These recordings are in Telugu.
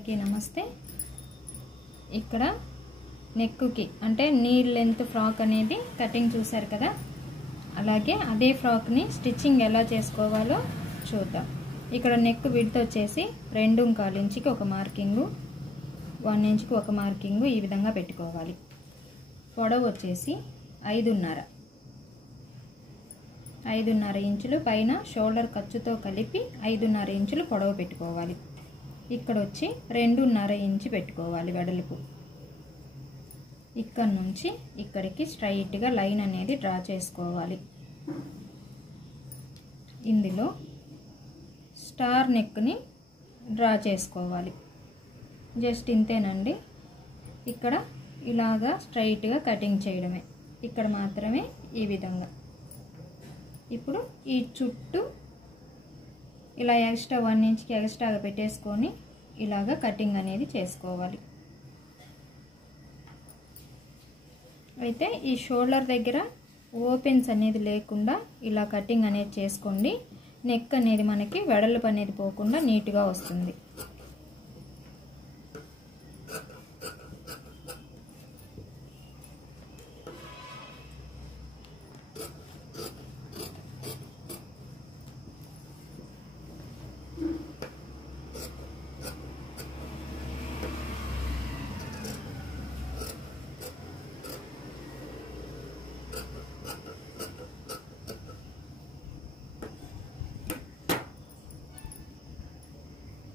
అందరికీ నమస్తే। ఇక్కడ నెక్కుకి అంటే నీ లెంత్ ఫ్రాక్ అనేది కటింగ్ చూశారు కదా, అలాగే అదే ఫ్రాక్ ని స్టిచ్చింగ్ ఎలా చేసుకోవాలో చూద్దాం। ఇక్కడ నెక్ విడ్త్ వచ్చేసి 2.25 ఇంచుకి ఒక మార్కింగ్, 1 ఇంచుకి ఒక మార్కింగ్ ఈ విధంగా పెట్టుకోవాలి। పొడవు వచ్చేసి 5.5 ఇంచులు పైన షోల్డర్ ఖర్చుతో కలిపి 5.5 ఇంచులు పొడవు పెట్టుకోవాలి। ఇక్కడ వచ్చి 2.5 ఇంచు పెట్టుకోవాలి వెడల్పు। ఇక్కడ నుంచి ఇక్కడికి స్ట్రైట్ గా లైన్ అనేది డ్రా చేసుకోవాలి। ఇందులో స్టార్ నెక్ ని డ్రా చేసుకోవాలి। జస్ట్ ఇంతేనండి। ఇక్కడ ఇలాగా స్ట్రైట్ గా కటింగ్ చేయడమే, ఇక్కడ మాత్రమే ఈ విధంగా। ఇప్పుడు ఈ చుట్టూ ఇలా ఎక్స్ట్రా 1 ఇంచుకి ఎక్స్ట్రాగా పెట్టేసుకొని ఇలాగా కటింగ్ అనేది చేసుకోవాలి। అయితే ఈ షోల్డర్ దగ్గర ఓపెన్స్ అనేది లేకుండా ఇలా కటింగ్ అనేది చేసుకోండి। నెక్ అనేది మనకి వెడల్పు అనేది పోకుండా నీట్గా వస్తుంది।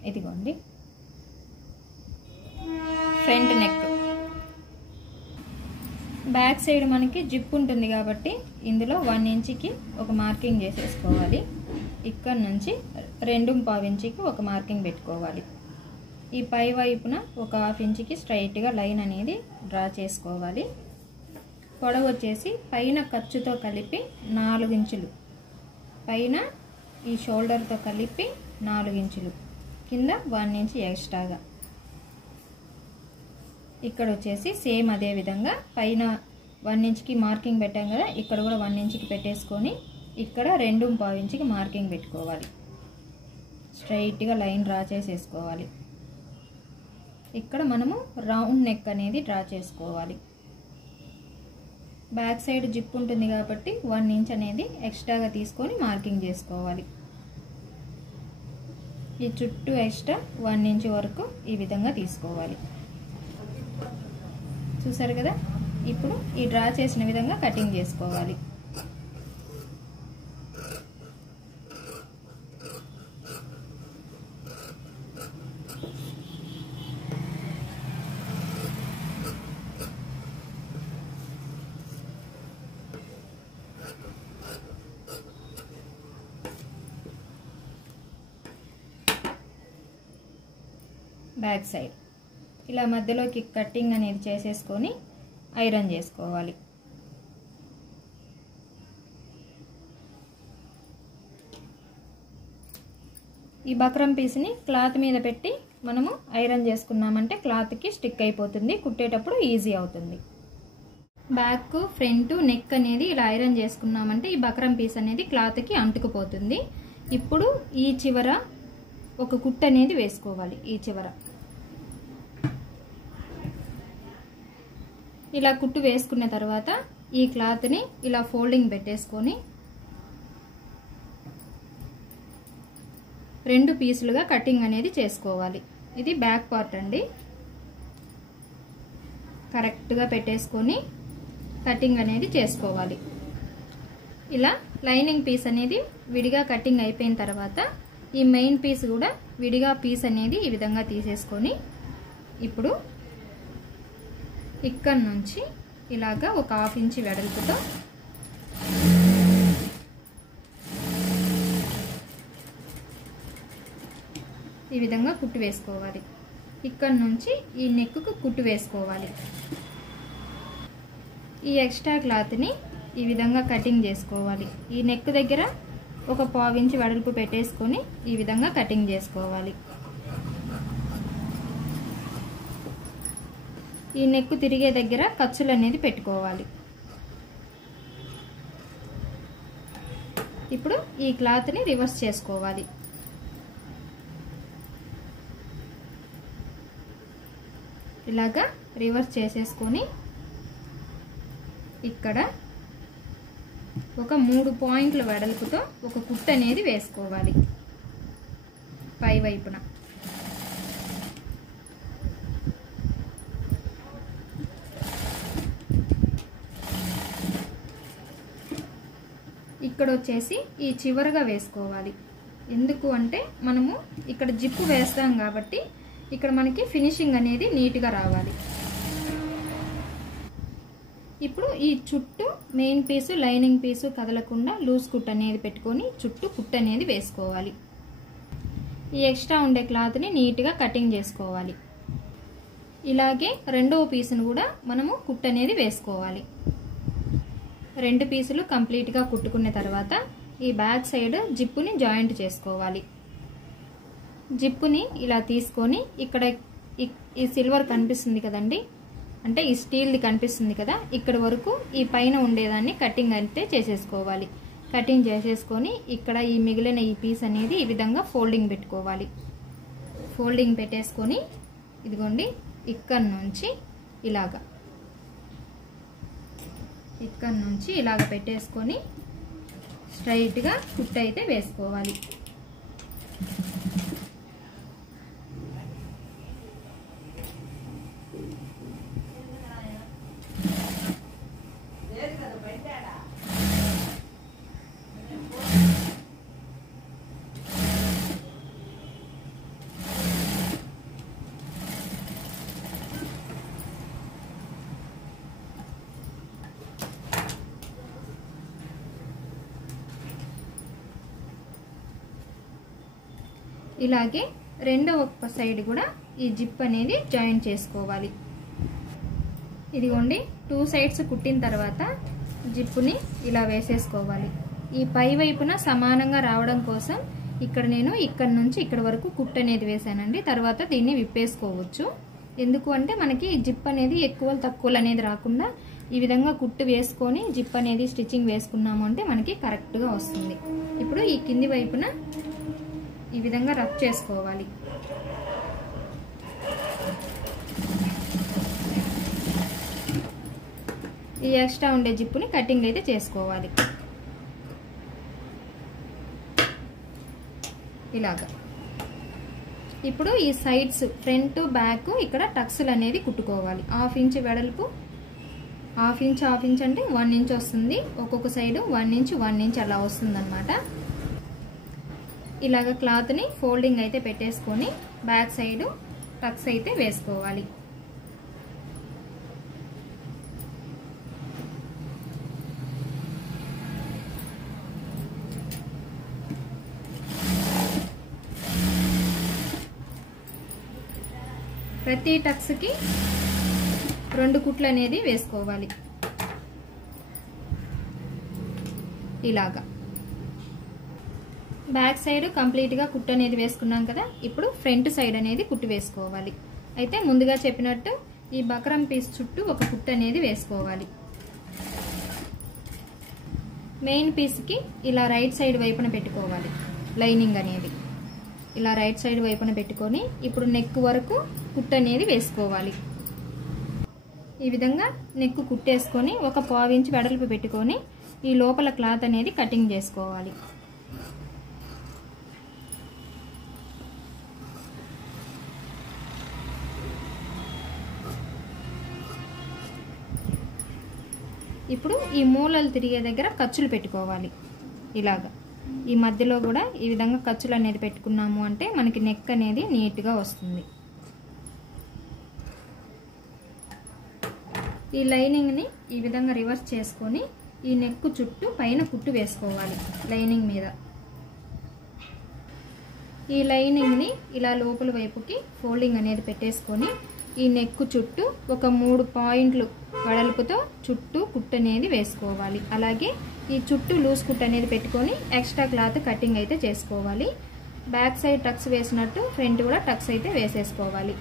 ఇదిగోండి ఫ్రంట్ నెక్। బ్యాక్ సైడ్ మనకి జిప్ ఉంటుంది కాబట్టి ఇందులో 1 ఇంచుకి ఒక మార్కింగ్ చేసేసుకోవాలి। ఇక్కడ నుంచి 2.25 ఇంచుకి ఒక మార్కింగ్ పెట్టుకోవాలి। ఈ పై వైపున ఒక 1/2 ఇంచుకి స్ట్రైట్ గా లైన్ అనేది డ్రా చేసుకోవాలి। పొడవు వచ్చేసి పైన ఖర్చుతో కలిపి 4 ఇంచులు, పైన ఈ షోల్డర్తో కలిపి 4 ఇంచులు, కింద 1 ఇంచ్ ఎక్స్ట్రాగా। ఇక్కడ వచ్చేసి సేమ్ అదే విధంగా పైన 1 ఇంచుకి మార్కింగ్ పెట్టాం కదా, ఇక్కడ కూడా 1 ఇంచుకి పెట్టేసుకొని ఇక్కడ 2.25 ఇంచుకి మార్కింగ్ పెట్టుకోవాలి। స్ట్రైట్గా లైన్ డ్రా చేసేసుకోవాలి। ఇక్కడ మనము రౌండ్ నెక్ అనేది డ్రా చేసుకోవాలి। బ్యాక్ సైడ్ జిప్ ఉంటుంది కాబట్టి 1 ఇంచ్ అనేది ఎక్స్ట్రాగా తీసుకొని మార్కింగ్ చేసుకోవాలి। ఈ చుట్టూ ఎక్స్ట్రా 1 ఇంచ్ వరకు ఈ విధంగా తీసుకోవాలి। చూసారు కదా, ఇప్పుడు ఈ డ్రా చేసిన విధంగా కటింగ్ చేసుకోవాలి। బ్యాక్ సైడ్ ఇలా మధ్యలోకి కటింగ్ అనేది చేసేసుకొని ఐరన్ చేసుకోవాలి। ఈ బక్రం పీస్ని క్లాత్ మీద పెట్టి మనము ఐరన్ చేసుకున్నామంటే క్లాత్కి స్టిక్ అయిపోతుంది, కుట్టేటప్పుడు ఈజీ అవుతుంది। బ్యాక్ ఫ్రంట్ నెక్ అనేది ఇలా ఐరన్ చేసుకున్నామంటే ఈ బక్రం పీస్ అనేది క్లాత్కి అంటుకుపోతుంది। ఇప్పుడు ఈ చివర ఒక కుట్టు అనేది వేసుకోవాలి। ఈ చివర ఇలా కుట్టు వేసుకున్న తర్వాత ఈ క్లాత్ని ఇలా ఫోల్డింగ్ పెట్టేసుకొని 2 పీసులుగా కటింగ్ అనేది చేసుకోవాలి। ఇది బ్యాక్ పార్ట్ అండి, కరెక్ట్గా పెట్టేసుకొని కటింగ్ అనేది చేసుకోవాలి। ఇలా లైనింగ్ పీస్ అనేది విడిగా కటింగ్ అయిపోయిన తర్వాత ఈ మెయిన్ పీస్ కూడా విడిగా పీస్ అనేది ఈ విధంగా తీసేసుకొని ఇప్పుడు ఇక్కడ నుంచి ఇలాగా ఒక 1/2 ఇంచ్ వెడల్పుతో ఈ విధంగా కుట్టు వేసుకోవాలి। ఇక్కడ నుంచి ఈ నెక్కు కుట్టు వేసుకోవాలి। ఈ ఎక్స్ట్రా క్లాత్ని ఈ విధంగా కటింగ్ చేసుకోవాలి। ఈ నెక్ దగ్గర ఒక 1/4 ఇంచ్ వెడల్పు పెట్టేసుకొని ఈ విధంగా కటింగ్ చేసుకోవాలి। ఈ నెక్ తిరిగే దగ్గర ఖర్చులు అనేది పెట్టుకోవాలి। ఇప్పుడు ఈ క్లాత్ని రివర్స్ చేసుకోవాలి। ఇలాగా రివర్స్ చేసేసుకొని ఇక్కడ ఒక 3 పాయింట్ల వెడల్పుతో ఒక కుట్టు అనేది వేసుకోవాలి పై వైపున. ఇక్కడ వచ్చేసి ఈ చివరగా వేసుకోవాలి. ఎందుకు అంటే మనము ఇక్కడ జిప్పు వేస్తాం కాబట్టి ఇక్కడ మనకి ఫినిషింగ్ అనేది నీట్గా రావాలి. ఇప్పుడు ఈ చుట్టూ మెయిన్ పీసు లైనింగ్ పీసు కదలకుండా లూజ్ కుట్ అనేది పెట్టుకొని చుట్టూ కుట్ అనేది వేసుకోవాలి. ఈ ఎక్స్ట్రా ఉండే క్లాత్ని నీట్గా కటింగ్ చేసుకోవాలి. ఇలాగే రెండవ పీసును కూడా మనము కుట్ అనేది వేసుకోవాలి. 2 పీసులు కంప్లీట్గా కుట్టుకున్న తర్వాత ఈ బ్యాక్ సైడ్ జిప్పుని జాయింట్ చేసుకోవాలి. జిప్పుని ఇలా తీసుకొని ఇక్కడ ఈ సిల్వర్ కనిపిస్తుంది కదండి, అంటే ఈ స్టీల్ది కనిపిస్తుంది కదా, ఇక్కడ వరకు ఈ పైన ఉండేదాన్ని కటింగ్ అయితే చేసేసుకోవాలి. కటింగ్ చేసేసుకొని ఇక్కడ ఈ మిగిలిన ఈ పీస్ అనేది ఈ విధంగా ఫోల్డింగ్ పెట్టుకోవాలి. ఫోల్డింగ్ పెట్టేసుకొని ఇదిగోండి ఇక్కడ నుంచి ఇలాగ పెట్టేసుకొని స్ట్రైట్గా కుట్టు అయితే వేసుకోవాలి. ఇలాగే రెండవ సైడ్ కూడా ఈ జిప్ అనేది జాయిన్ చేసుకోవాలి. ఇదిగోండి 2 సైడ్స్ కుట్టిన తర్వాత జిప్పుని ఇలా వేసేసుకోవాలి. ఈ పై వైపున సమానంగా రావడం కోసం ఇక్కడ నేను ఇక్కడ నుంచి ఇక్కడ వరకు కుట్టు అనేది వేసానండి. తర్వాత దీన్ని విప్పేసుకోవచ్చు. ఎందుకు అంటే మనకి జిప్ అనేది ఎక్కువ తక్కువలు అనేది రాకుండా ఈ విధంగా కుట్టు వేసుకొని జిప్ అనేది స్టిచ్చింగ్ వేసుకున్నాము అంటే మనకి కరెక్ట్గా వస్తుంది. ఇప్పుడు ఈ కింది వైపున ఈ విధంగా రబ్ చేసుకోవాలి. ఈ ఎక్స్ట్రా ఉండే జిప్పుని కటింగ్ అయితే చేసుకోవాలి ఇలాగా. ఇప్పుడు ఈ సైడ్స్ ఫ్రంట్ బ్యాక్ ఇక్కడ టక్స్లు అనేది కుట్టుకోవాలి. 1/2 ఇంచ్ వెడల్పు, 1/2 ఇంచ్ అంటే 1 ఇంచ్ వస్తుంది. ఒక్కొక్క సైడ్ 1 ఇంచ్ 1 ఇంచ్ అలా వస్తుంది అనమాట. ఇలాగ క్లాత్ని ఫోల్డింగ్ అయితే పెట్టేసుకొని బ్యాక్ సైడ్ టక్స్ అయితే వేసుకోవాలి. ప్రతి టక్స్కి 2 కుట్లు అనేది వేసుకోవాలి ఇలాగా. బ్యాక్ సైడ్ కంప్లీట్గా కుట్టు అనేది వేసుకున్నాం కదా, ఇప్పుడు ఫ్రంట్ సైడ్ అనేది కుట్టు వేసుకోవాలి. అయితే ముందుగా చెప్పినట్టు ఈ బక్రం పీస్ చుట్టూ ఒక కుట్టు అనేది వేసుకోవాలి. మెయిన్ పీస్కి ఇలా రైట్ సైడ్ వైపున పెట్టుకోవాలి. లైనింగ్ అనేది ఇలా రైట్ సైడ్ వైపున పెట్టుకొని ఇప్పుడు నెక్ వరకు కుట్టు అనేది వేసుకోవాలి. ఈ విధంగా నెక్ కుట్టేసుకొని ఒక 1/4 ఇంచ్ వెడల్పు పెట్టుకొని ఈ లోపల క్లాత్ అనేది కటింగ్ చేసుకోవాలి. ఇప్పుడు ఈ మూలలు తిరిగే దగ్గర ఖర్చులు పెట్టుకోవాలి. ఇలాగా ఈ మధ్యలో కూడా ఈ విధంగా ఖర్చులు అనేది పెట్టుకున్నాము అంటే మనకి నెక్ అనేది నీట్గా వస్తుంది. ఈ లైనింగ్ని ఈ విధంగా రివర్స్ చేసుకొని ఈ నెక్ చుట్టూ పైన కుట్టు వేసుకోవాలి. లైనింగ్ మీద ఈ లైనింగ్ని ఇలా లోపల వైపుకి ఫోల్డింగ్ అనేది పెట్టేసుకొని ఈ నెక్ చుట్టూ ఒక 3 పాయింట్లు వెడల్పుతో చుట్టూ కుట్టు అనేది వేసుకోవాలి. అలాగే ఈ చుట్టూ లూజ్ కుట్టు అనేది పెట్టుకొని ఎక్స్ట్రా క్లాత్ కటింగ్ అయితే చేసుకోవాలి. బ్యాక్ సైడ్ టక్స్ వేసినట్టు ఫ్రంట్ కూడా టక్స్ అయితే వేసేసుకోవాలి.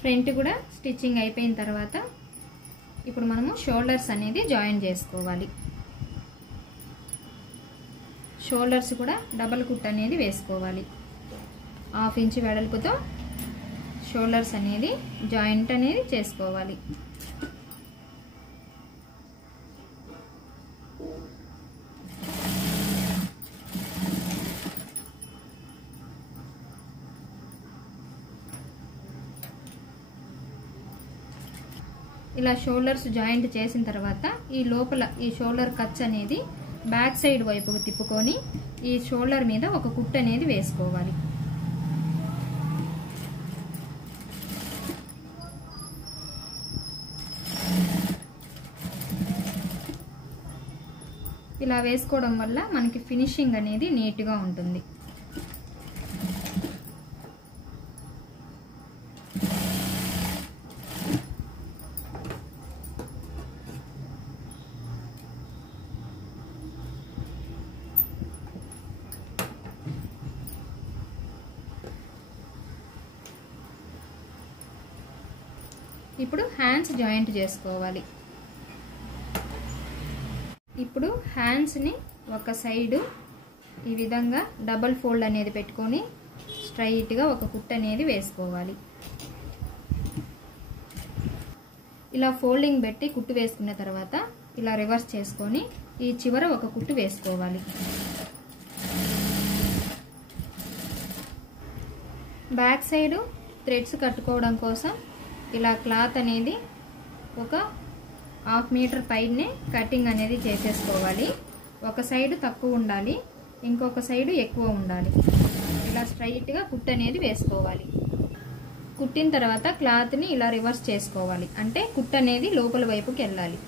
ఫ్రంట్ కూడా స్టిచ్చింగ్ అయిపోయిన తర్వాత ఇప్పుడు మనము షోల్డర్స్ అనేది జాయిన్ చేసుకోవాలి. షోల్డర్స్ కూడా డబల్ కుట్టు అనేది వేసుకోవాలి. 1/2 ఇంచ్ వెడల్పుతో షోల్డర్స్ అనేది జాయింట్ అనేది చేసుకోవాలి. ఇలా షోల్డర్స్ జాయింట్ చేసిన తర్వాత ఈ లోపల ఈ షోల్డర్ ఖర్చు అనేది బ్యాక్ సైడ్ వైపుకు తిప్పుకొని ఈ షోల్డర్ మీద ఒక కుట్టు అనేది వేసుకోవాలి. ఇలా వేసుకోవడం వల్ల మనకి ఫినిషింగ్ అనేది నీట్గా ఉంటుంది. ఇప్పుడు హ్యాండ్స్ జాయింట్ చేసుకోవాలి. ఇప్పుడు హ్యాండ్స్ని ఒక సైడు ఈ విధంగా డబల్ ఫోల్డ్ అనేది పెట్టుకొని స్ట్రైట్గా ఒక కుట్టు అనేది వేసుకోవాలి. ఇలా ఫోల్డింగ్ పెట్టి కుట్టు వేసుకున్న తర్వాత ఇలా రివర్స్ చేసుకొని ఈ చివర ఒక కుట్టు వేసుకోవాలి. బ్యాక్ సైడు థ్రెడ్స్ కట్టుకోవడం కోసం ఇలా క్లాత్ అనేది ఒక 1/2 మీటర్ పైనే కటింగ్ అనేది చేసేసుకోవాలి. ఒక సైడు తక్కువ ఉండాలి, ఇంకొక సైడు ఎక్కువ ఉండాలి. ఇలా స్ట్రైట్గా కుట్టు అనేది వేసుకోవాలి. కుట్టిన తర్వాత క్లాత్ని ఇలా రివర్స్ చేసుకోవాలి. అంటే కుట్టు అనేది లోపల వైపుకి వెళ్ళాలి.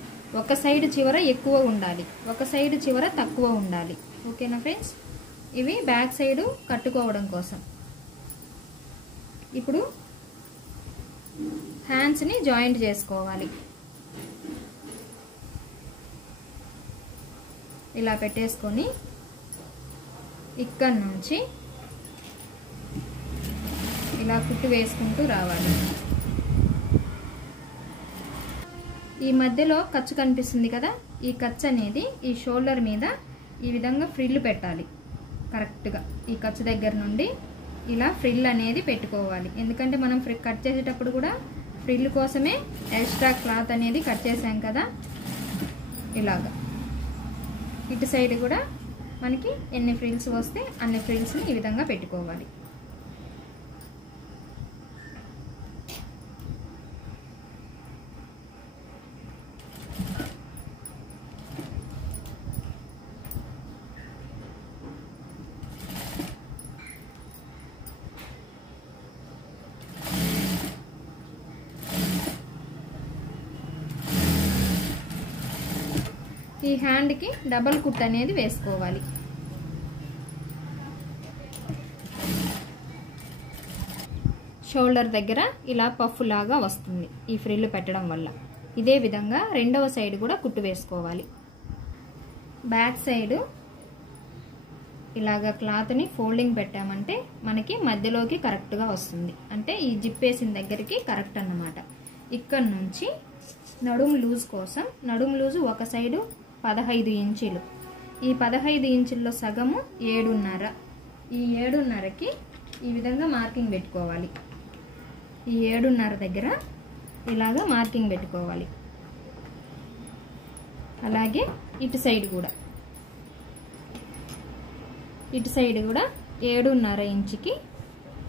ఒక సైడు చివర ఎక్కువ ఉండాలి, ఒక సైడు చివర తక్కువ ఉండాలి. ఓకేనా ఫ్రెండ్స్? ఇవి బ్యాక్ సైడు కట్టుకోవడం కోసం. ఇప్పుడు హ్యాండ్స్ని జాయింట్ చేసుకోవాలి. ఇలా పెట్టేసుకొని ఇక్కడి నుంచి ఇలా కుట్టు వేసుకుంటూ రావాలి. ఈ మధ్యలో ఖర్చు కనిపిస్తుంది కదా, ఈ ఖర్చు అనేది ఈ షోల్డర్ మీద ఈ విధంగా ఫ్రిల్ పెట్టాలి. కరెక్ట్గా ఈ ఖర్చు దగ్గర నుండి ఇలా ఫ్రిల్ అనేది పెట్టుకోవాలి. ఎందుకంటే మనం కట్ చేసేటప్పుడు కూడా ఫ్రిల్ కోసమే ఎక్స్ట్రా క్లాత్ అనేది కట్ చేసాం కదా. ఇలాగా ఇటు సైడ్ కూడా మనకి ఎన్ని ఫ్రిల్స్ వస్తే అన్ని ఫ్రిల్స్ని ఈ విధంగా పెట్టుకోవాలి. ఈ హ్యాండ్కి డబల్ కుట్ అనేది వేసుకోవాలి. షోల్డర్ దగ్గర ఇలా పఫ్ లాగా వస్తుంది ఈ ఫ్రిల్ పెట్టడం వల్ల. ఇదే విధంగా రెండవ సైడ్ కూడా కుట్టు వేసుకోవాలి. బ్యాక్ సైడ్ ఇలాగా క్లాత్ని ఫోల్డింగ్ పెట్టామంటే మనకి మధ్యలోకి కరెక్ట్గా వస్తుంది. అంటే ఈ జిప్ వేసిన దగ్గరికి కరెక్ట్ అన్నమాట. ఇక్కడ నుంచి నడుము లూజ్ కోసం నడుము లూజు ఒక సైడు 15 ఇంచులు. ఈ 15 ఇంచుల్లో సగము 7.5. ఈ 7.5కి ఈ విధంగా మార్కింగ్ పెట్టుకోవాలి. ఈ 7.5 దగ్గర ఇలాగా మార్కింగ్ పెట్టుకోవాలి. అలాగే ఇటు సైడ్ కూడా 7.5 ఇంచుకి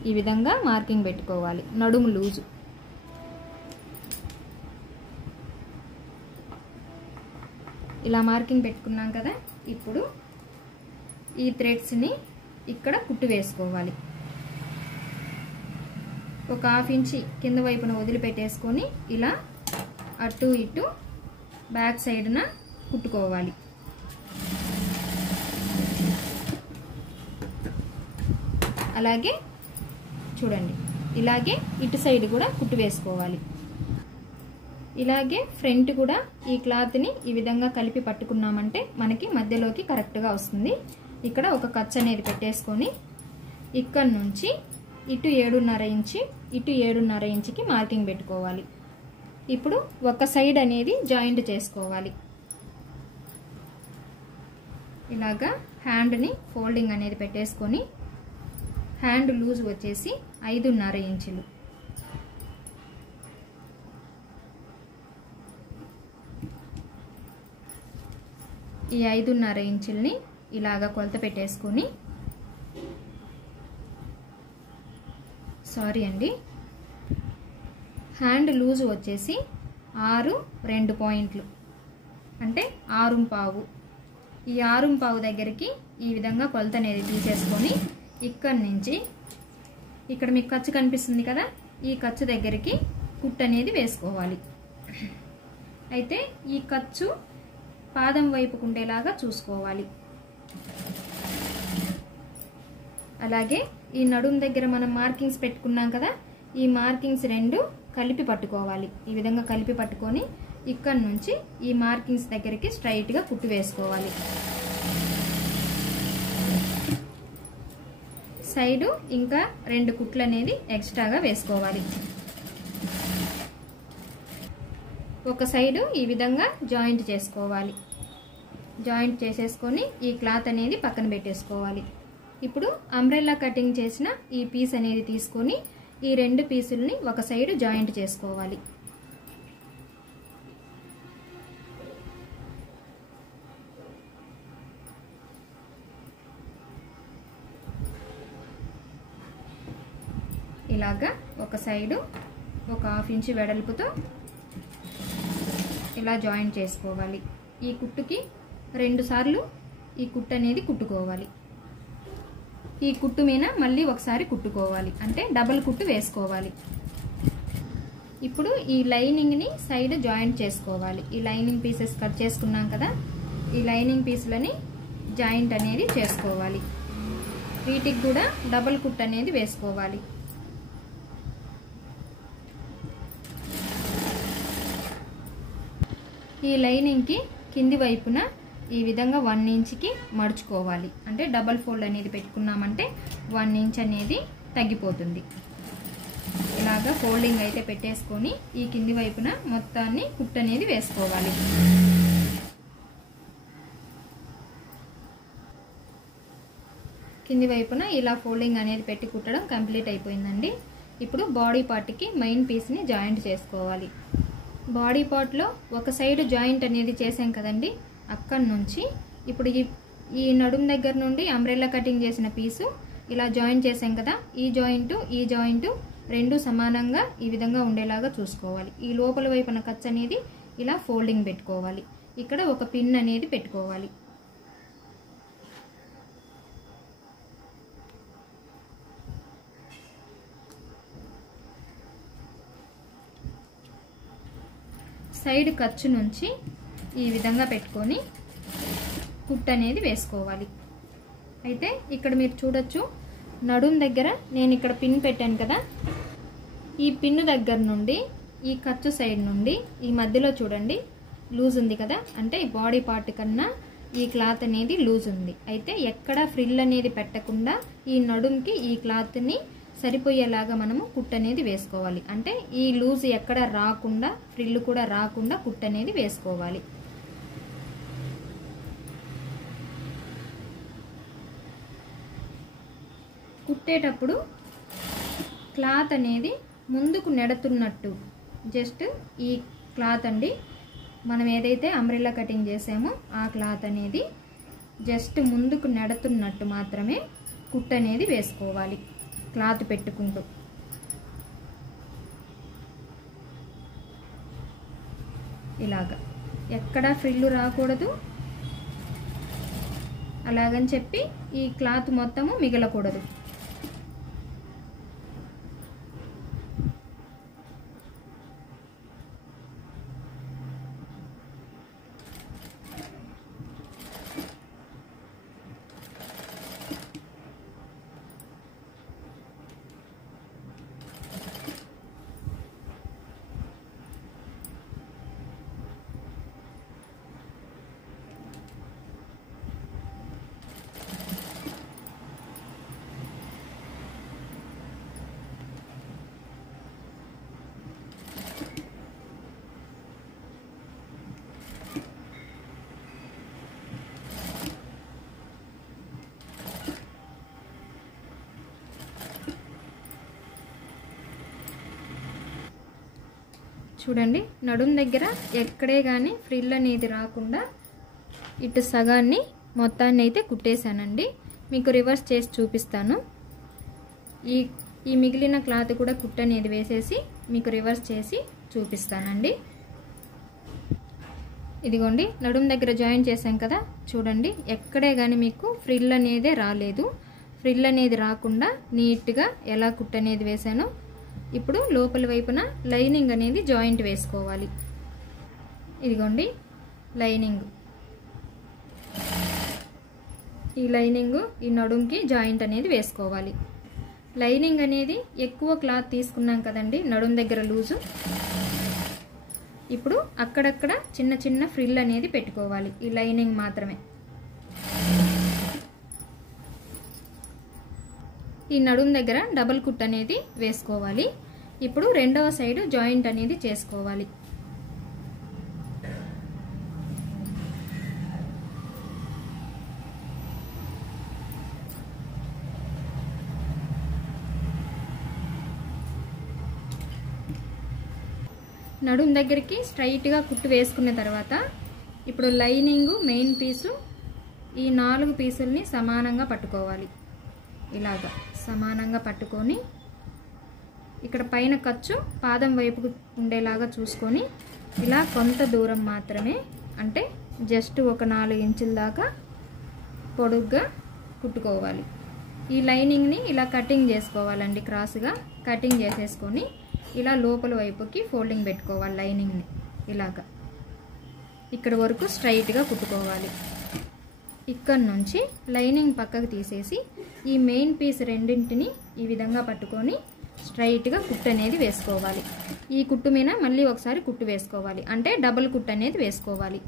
ఈ విధంగా మార్కింగ్ పెట్టుకోవాలి. నడుము లూజు ఇలా మార్కింగ్ పెట్టుకున్నాం కదా. ఇప్పుడు ఈ థ్రెడ్స్ని ఇక్కడ కుట్టు వేసుకోవాలి. ఒక 1/2 ఇంచి కింద వైపున వదిలిపెట్టేసుకొని ఇలా అటు ఇటు బ్యాక్ సైడ్న కుట్టుకోవాలి. అలాగే చూడండి, ఇలాగే ఇటు సైడ్ కూడా కుట్టు వేసుకోవాలి. ఇలాగే ఫ్రంట్ కూడా ఈ క్లాత్ని ఈ విధంగా కలిపి పట్టుకున్నామంటే మనకి మధ్యలోకి కరెక్ట్గా వస్తుంది. ఇక్కడ ఒక ఖర్చు అనేది పెట్టేసుకొని ఇక్కడ నుంచి ఇటు 7.5 ఇంచి ఇటు 7.5 ఇంచుకి మార్కింగ్ పెట్టుకోవాలి. ఇప్పుడు ఒక సైడ్ అనేది జాయింట్ చేసుకోవాలి. ఇలాగా హ్యాండ్ని ఫోల్డింగ్ అనేది పెట్టేసుకొని హ్యాండ్ లూజ్ వచ్చేసి 5.5 ఇంచులు. ఈ 5.5 ఇంచుల్ని ఇలాగా కొలత పెట్టేసుకొని, సారీ అండి, హ్యాండ్ లూజ్ వచ్చేసి 6.2 పాయింట్లు అంటే 6.25. ఈ 6.25 దగ్గరికి ఈ విధంగా కొలత అనేది తీసేసుకొని ఇక్కడి నుంచి ఇక్కడ మీకు ఖర్చు కనిపిస్తుంది కదా, ఈ ఖర్చు దగ్గరికి కుట్టు అనేది వేసుకోవాలి. అయితే ఈ ఖర్చు పాదం వైపుకు ఉండేలాగా చూసుకోవాలి. అలాగే ఈ నడుం దగ్గర మనం మార్కింగ్స్ పెట్టుకున్నాం కదా, ఈ మార్కింగ్స్ రెండు కలిపి పట్టుకోవాలి. ఈ విధంగా కలిపి పట్టుకొని ఇక్కడ నుంచి ఈ మార్కింగ్స్ దగ్గరికి స్ట్రైట్గా కుట్టు వేసుకోవాలి. సైడు ఇంకా 2 కుట్లు అనేది ఎక్స్ట్రాగా వేసుకోవాలి. ఒక సైడు ఈ విధంగా జాయింట్ చేసుకోవాలి. జాయింట్ చేసేసుకొని ఈ క్లాత్ అనేది పక్కన పెట్టేసుకోవాలి. ఇప్పుడు అంబ్రెల్లా కటింగ్ చేసిన ఈ పీస్ అనేది తీసుకొని ఈ 2 పీసుల్ని ఒక సైడు జాయింట్ చేసుకోవాలి. ఇలాగా ఒక సైడు ఒక 1/2 ఇంచు వెడల్పుతో ఇలా జాయింట్ చేసుకోవాలి. ఈ కుట్టుకి 2 సార్లు ఈ కుట్టు అనేది కుట్టుకోవాలి. ఈ కుట్టు మీద మళ్ళీ ఒకసారి కుట్టుకోవాలి, అంటే డబుల్ కుట్టు వేసుకోవాలి. ఇప్పుడు ఈ లైనింగ్ని సైడ్ జాయింట్ చేసుకోవాలి. ఈ లైనింగ్ పీసెస్ కట్ చేసుకున్నాం కదా, ఈ లైనింగ్ పీసులని జాయింట్ అనేది చేసుకోవాలి. వీటికి కూడా డబుల్ కుట్టు అనేది వేసుకోవాలి. ఈ లైనింగ్కి కింది వైపున ఈ విధంగా 1 ఇంచుకి మడుచుకోవాలి. అంటే డబల్ ఫోల్డ్ అనేది పెట్టుకున్నామంటే 1 ఇంచ్ అనేది తగ్గిపోతుంది. ఇలాగా ఫోల్డింగ్ అయితే పెట్టేసుకొని ఈ కింది వైపున మొత్తాన్ని కుట్టు అనేది వేసుకోవాలి. కింది వైపున ఇలా ఫోల్డింగ్ అనేది పెట్టి కుట్టడం కంప్లీట్ అయిపోయిందండి. ఇప్పుడు బాడీ పార్ట్కి మెయిన్ పీస్ని జాయింట్ చేసుకోవాలి. బాడీ పార్ట్లో ఒక సైడ్ జాయింట్ అనేది చేసాం కదండి, అక్కడి నుంచి ఇప్పుడు ఈ నడుం దగ్గర నుండి అంబ్రెల్లా కటింగ్ చేసిన పీసు ఇలా జాయింట్ చేసాం కదా, ఈ జాయింట్ రెండు సమానంగా ఈ విధంగా ఉండేలాగా చూసుకోవాలి. ఈ లోపల వైపున ఖర్చు అనేది ఇలా ఫోల్డింగ్ పెట్టుకోవాలి. ఇక్కడ ఒక పిన్ అనేది పెట్టుకోవాలి. సైడ్ ఖర్చు నుంచి ఈ విధంగా పెట్టుకొని కుట్టు అనేది వేసుకోవాలి. అయితే ఇక్కడ మీరు చూడొచ్చు, నడుం దగ్గర నేను ఇక్కడ పిన్ పెట్టాను కదా, ఈ పిన్ దగ్గర నుండి ఈ ఖర్చు సైడ్ నుండి ఈ మధ్యలో చూడండి లూజ్ ఉంది కదా, అంటే ఈ బాడీ పార్ట్ కన్నా ఈ క్లాత్ అనేది లూజ్ ఉంది. అయితే ఎక్కడ ఫ్రిల్ అనేది పెట్టకుండా ఈ నడుంకి ఈ క్లాత్ని సరిపోయేలాగా మనము కుట్టు అనేది వేసుకోవాలి. అంటే ఈ లూజ్ ఎక్కడ రాకుండా, ఫ్రిల్ కూడా రాకుండా కుట్టు అనేది వేసుకోవాలి. కుట్టేటప్పుడు క్లాత్ అనేది ముందుకు నెడుతున్నట్టు, జస్ట్ ఈ క్లాత్ అండి మనం ఏదైతే అంబ్రెల్లా కటింగ్ చేసామో ఆ క్లాత్ అనేది జస్ట్ ముందుకు నెడుతున్నట్టు మాత్రమే కుట్టు అనేది వేసుకోవాలి. క్లాత్ పెట్టుకుంటూ ఇలాగా ఎక్కడ ఫ్రిల్లు రాకూడదు, అలాగని చెప్పి ఈ క్లాత్ మొత్తము మిగలకూడదు. చూడండి, నడుం దగ్గర ఎక్కడే కానీ ఫ్రిల్ అనేది రాకుండా ఇటు సగాన్ని మొత్తాన్ని అయితే కుట్టేశానండి. మీకు రివర్స్ చేసి చూపిస్తాను. ఈ మిగిలిన క్లాత్ కూడా కుట్టు అనేది వేసేసి మీకు రివర్స్ చేసి చూపిస్తానండి. ఇదిగోండి, నడుము దగ్గర జాయిన్ చేశాం కదా, చూడండి ఎక్కడే కానీ మీకు ఫ్రిల్ అనేది రాలేదు. ఫ్రిల్ అనేది రాకుండా నీట్గా ఎలా కుట్టు అనేది వేసానో ఇప్పుడు లోపల వైపున లైనింగ్ అనేది జాయింట్ వేసుకోవాలి. ఇదిగోండి లైనింగ్, ఈ లైనింగ్ ఈ నడుముకి జాయింట్ అనేది వేసుకోవాలి. లైనింగ్ అనేది ఎక్కువ క్లాత్ తీసుకున్నాం కదండి నడుము దగ్గర లూజు. ఇప్పుడు అక్కడక్కడ చిన్న చిన్న ఫ్రిల్ అనేది పెట్టుకోవాలి, ఈ లైనింగ్ మాత్రమే. ఈ నడుము దగ్గర డబుల్ కుట్ అనేది వేసుకోవాలి. ఇప్పుడు రెండవ సైడ్ జాయింట్ అనేది చేసుకోవాలి. నడుము దగ్గరికి స్ట్రైట్గా కుట్టు వేసుకున్న తర్వాత ఇప్పుడు లైనింగ్ మెయిన్ పీసు ఈ 4 పీసుల్ని సమానంగా పట్టుకోవాలి. ఇలాగా సమానంగా పట్టుకొని ఇక్కడ పైన ఖర్చు పాదం వైపుకు ఉండేలాగా చూసుకొని ఇలా కొంత దూరం మాత్రమే, అంటే జస్ట్ ఒక 4 ఇంచుల దాకా పొడుగ్గా కుట్టుకోవాలి. ఈ లైనింగ్ని ఇలా కటింగ్ చేసుకోవాలండి. క్రాస్గా కటింగ్ చేసేసుకొని ఇలా లోపల వైపుకి ఫోల్డింగ్ పెట్టుకోవాలి. లైనింగ్ని ఇలాగా ఇక్కడ వరకు స్ట్రైట్గా కుట్టుకోవాలి. ఇక్కడ నుంచి లైనింగ్ పక్కకు తీసేసి ఈ మెయిన్ పీస్ రెండింటిని ఈ విధంగా పట్టుకొని స్ట్రైట్గా కుట్టు అనేది వేసుకోవాలి. ఈ కుట్టు మీద మళ్ళీ ఒకసారి కుట్టు వేసుకోవాలి, అంటే డబుల్ కుట్టు అనేది వేసుకోవాలి.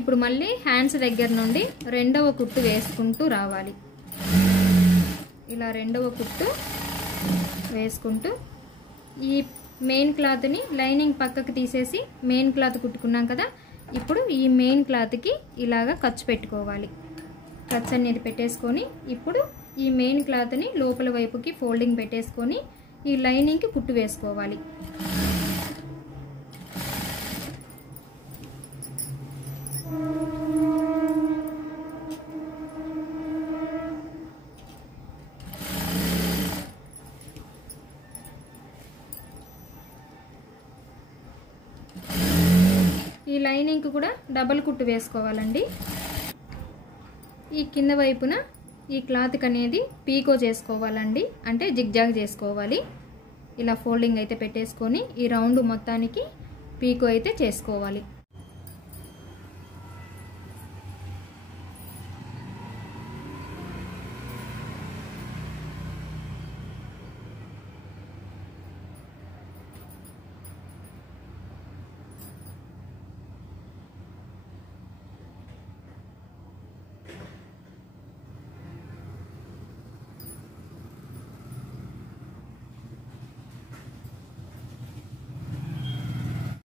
ఇప్పుడు మళ్ళీ హ్యాండ్స్ దగ్గర నుండి రెండవ కుట్టు వేసుకుంటూ రావాలి. ఇలా రెండవ కుట్టు వేసుకుంటూ ఈ మెయిన్ క్లాత్ని లైనింగ్ పక్కకు తీసేసి మెయిన్ క్లాత్ కుట్టుకున్నాం కదా, ఇప్పుడు ఈ మెయిన్ క్లాత్కి ఇలాగా ఖర్చు పెట్టుకోవాలి. ఖర్చు అనేది పెట్టేసుకొని ఇప్పుడు ఈ మెయిన్ క్లాత్ని లోపల వైపుకి ఫోల్డింగ్ పెట్టేసుకొని ఈ లైనింగ్కి కుట్టు వేసుకోవాలి. ఈ లైనింగ్ కూడా డబల్ కుట్టు వేసుకోవాలండి. ఈ కింద వైపున ఈ క్లాత్కి అనేది పీకో చేసుకోవాలండి, అంటే జిగ్జాగ్ చేసుకోవాలి. ఇలా ఫోల్డింగ్ అయితే పెట్టేసుకొని ఈ రౌండ్ మొత్తానికి పీకో అయితే చేసుకోవాలి.